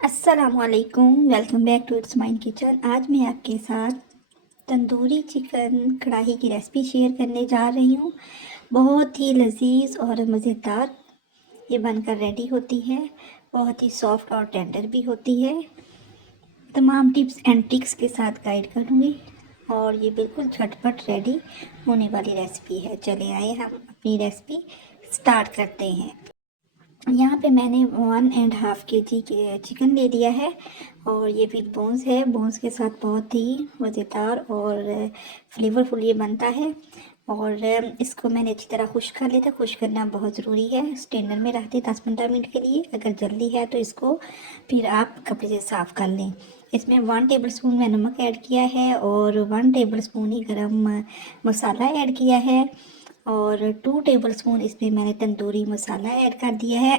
अस्सलामुअलैकुम, welcome back to it's mine kitchen. आज मैं आपके साथ तंदूरी चिकन कढ़ाई की रेसिपी शेयर करने जा रही हूँ। बहुत ही लजीज और मज़ेदार ये बनकर रेडी होती है। बहुत ही सॉफ्ट और टेंडर भी होती है। तमाम टिप्स एंड ट्रिक्स के साथ गाइड करूँगी और ये बिल्कुल झटपट रेडी होने वाली रेसिपी है। चले आए हम अपनी रेसिपी स्टार्ट करते हैं। यहाँ पे मैंने 1.5 kg के चिकन ले लिया है और ये विद बोन्स है। बोन्स के साथ बहुत ही मज़ेदार और फ्लेवरफुल ये बनता है। और इसको मैंने अच्छी तरह खुश्क कर लिया था। खुश्क करना बहुत ज़रूरी है। स्टेनर में रखते 10-15 मिनट के लिए। अगर जल्दी है तो इसको फिर आप कपड़े से साफ़ कर लें। इसमें 1 टेबल स्पून मैं नमक ऐड किया है और 1 टेबल स्पून ही गरम मसाला ऐड किया है और 2 टेबल स्पून इसमें मैंने तंदूरी मसाला ऐड कर दिया है।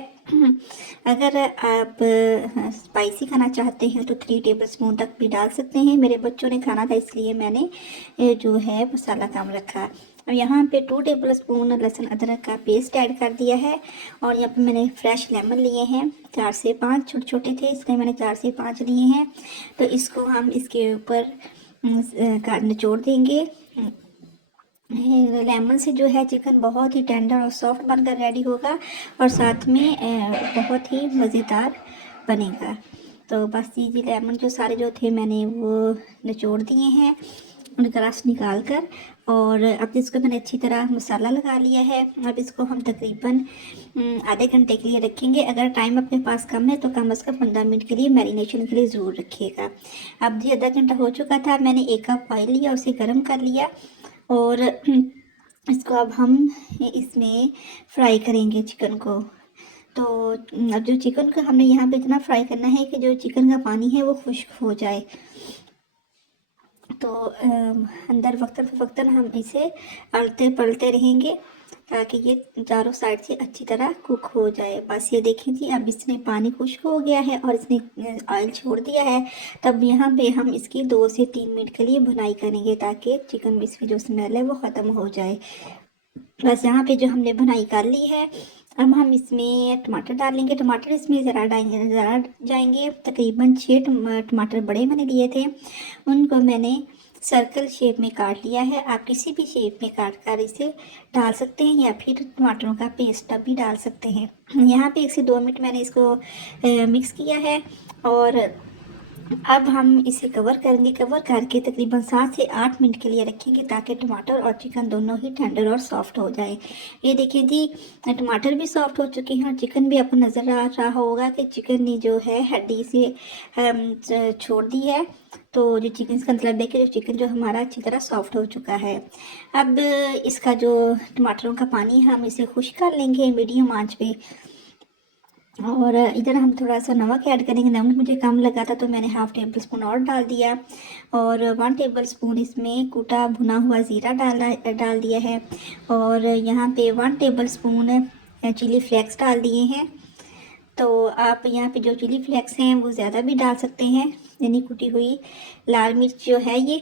अगर आप स्पाइसी खाना चाहते हैं तो 3 टेबल स्पून तक भी डाल सकते हैं। मेरे बच्चों ने खाना था इसलिए मैंने जो है मसाला कम रखा। और यहाँ पे 2 टेबल स्पून लहसुन अदरक का पेस्ट ऐड कर दिया है। और यहाँ पे मैंने फ्रेश लेमन लिए हैं 4 से 5, छोटे छोटे थे इसलिए मैंने 4 से 5 लिए हैं। तो इसको हम इसके ऊपर निचोड़ देंगे। लेमन से जो है चिकन बहुत ही टेंडर और सॉफ्ट बनकर रेडी होगा और साथ में बहुत ही मज़ेदार बनेगा। तो बस ये लेमन जो सारे जो थे मैंने वो निचोड़ दिए हैं उनका रस निकाल कर। और अब इसको मैंने अच्छी तरह मसाला लगा लिया है। अब इसको हम तकरीबन आधे घंटे के लिए रखेंगे। अगर टाइम अपने पास कम है तो कम से कम 15 मिनट के लिए मैरिनेशन के लिए ज़रूर रखिएगा। अब जी आधा घंटा हो चुका था। मैंने 1 कप ऑयल लिया, उसे गर्म कर लिया और इसको अब हम इसमें फ्राई करेंगे चिकन को। तो अब जो चिकन को हमने यहाँ पे इतना फ्राई करना है कि जो चिकन का पानी है वो खुश्क हो जाए। तो अंदर वक्तन हम इसे अड़ते पलटे रहेंगे ताकि ये चारों साइड से अच्छी तरह कुक हो जाए। बस ये देखें जी, अब इसने पानी खुश्क हो गया है और इसने ऑयल छोड़ दिया है। तब यहाँ पे हम इसकी 2 से 3 मिनट के लिए भुनाई करेंगे ताकि चिकन में इसकी जो स्मेल है वो ख़त्म हो जाए। बस यहाँ पे जो हमने भुनाई कर ली है। अब हम इसमें टमाटर डालेंगे। टमाटर इसमें ज़रा जाएंगे। तकरीबन 6 टमाटर बड़े मैंने लिए थे, उनको मैंने सर्कल शेप में काट लिया है। आप किसी भी शेप में काट कर इसे डाल सकते हैं या फिर टमाटरों का पेस्ट भी डाल सकते हैं। यहाँ पे 1 से 2 मिनट मैंने इसको मिक्स किया है और अब हम इसे कवर करेंगे। कवर करके तकरीबन 7 से 8 मिनट के लिए रखेंगे ताकि टमाटर और चिकन दोनों ही टेंडर और सॉफ्ट हो जाए। ये देखिए जी, टमाटर भी सॉफ्ट हो चुके हैं और चिकन भी आपको नज़र आ रहा होगा कि चिकन ने जो है हड्डी से छोड़ दी है। तो जो चिकन का मतलब है कि जो चिकन जो हमारा अच्छी तरह सॉफ्ट हो चुका है। अब इसका जो टमाटरों का पानी हम इसे खुश्क कर लेंगे मीडियम आंच पे। और इधर हम थोड़ा सा नमक ऐड करेंगे। नमक मुझे कम लगा था तो मैंने 1/2 टेबल स्पून और डाल दिया। और 1 टेबल स्पून इसमें कूटा भुना हुआ ज़ीरा डाल दिया है। और यहाँ पे 1 टेबल स्पून चिली फ्लेक्स डाल दिए हैं। तो आप यहाँ पे जो चिली फ्लेक्स हैं वो ज़्यादा भी डाल सकते हैं, यानी कुटी हुई लाल मिर्च जो है ये।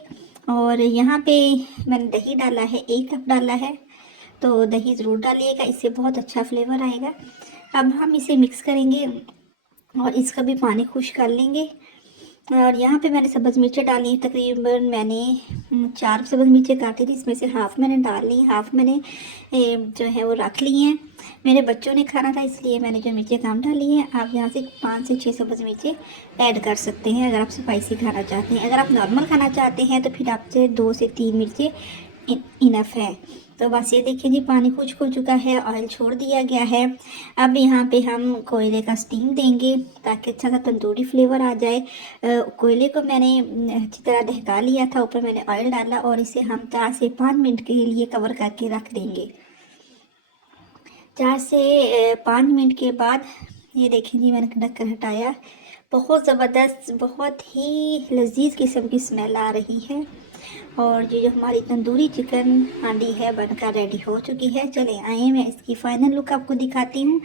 और यहाँ पे मैंने दही डाला है, 1 कप डाला है। तो दही ज़रूर डालिएगा, इससे बहुत अच्छा फ्लेवर आएगा। अब हम इसे मिक्स करेंगे और इसका भी पानी खुश्क कर लेंगे। और यहाँ पे मैंने सब्ज़ मिर्चें डाली हैं। तकरीबन मैंने 4 सब्ज़ मिर्चें काटी थी, इसमें से हाफ़ मैंने डाल ली, हाफ़ मैंने जो है वो रख ली हैं। मेरे बच्चों ने खाना था इसलिए मैंने जो मिर्चें कम डाली हैं। आप यहाँ से 5 से 6 सब्ज़ मिर्चें ऐड कर सकते हैं अगर आप स्पाइसी खाना चाहते हैं। अगर आप नॉर्मल खाना चाहते हैं तो फिर आपसे 2 से 3 मिर्चें इनफ है। तो बस ये देखिए जी, पानी खुश्क हो चुका है, ऑयल छोड़ दिया गया है। अब यहाँ पे हम कोयले का स्टीम देंगे ताकि अच्छा सा तंदूरी फ्लेवर आ जाए। कोयले को मैंने अच्छी तरह दहका लिया था, ऊपर मैंने ऑयल डाला और इसे हम 4 से 5 मिनट के लिए कवर करके रख देंगे। 4 से 5 मिनट के बाद ये देखें जी, मैंने ढक्कन हटाया। बहुत ज़बरदस्त, बहुत ही लजीज किस्म की स्मेल आ रही है और ये जो हमारी तंदूरी चिकन हांडी है बनकर रेडी हो चुकी है। चले आए, मैं इसकी फाइनल लुक आपको दिखाती हूँ।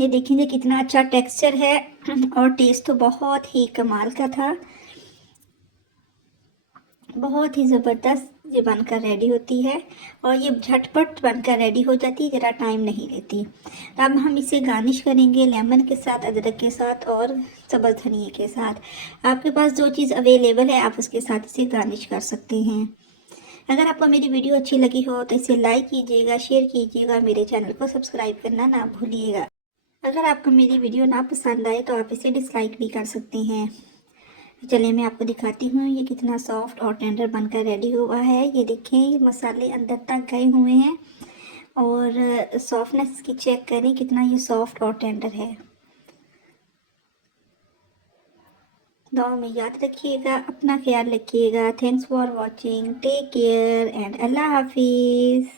ये देखेंगे कितना अच्छा टेक्सचर है और टेस्ट तो बहुत ही कमाल का था, बहुत ही ज़बरदस्त ये बनकर रेडी होती है और ये झटपट बनकर रेडी हो जाती है, ज़रा टाइम नहीं लेती। अब हम इसे गार्निश करेंगे लेमन के साथ, अदरक के साथ और सब्ज़ धनिए के साथ। आपके पास जो चीज़ अवेलेबल है आप उसके साथ इसे गार्निश कर सकते हैं। अगर आपको मेरी वीडियो अच्छी लगी हो तो इसे लाइक कीजिएगा, शेयर कीजिएगा, मेरे चैनल को सब्सक्राइब करना ना भूलिएगा। अगर आपको मेरी वीडियो ना पसंद आए तो आप इसे डिसलाइक भी कर सकते हैं। चलिए मैं आपको दिखाती हूँ ये कितना सॉफ्ट और टेंडर बनकर रेडी हुआ है। ये देखें, ये मसाले अंदर तक गए हुए हैं और सॉफ्टनेस इसकी चेक करें कितना ये सॉफ्ट और टेंडर है। दुआ में याद रखिएगा, अपना ख्याल रखिएगा। Thanks for watching, take care and अल्लाह हाफिज़।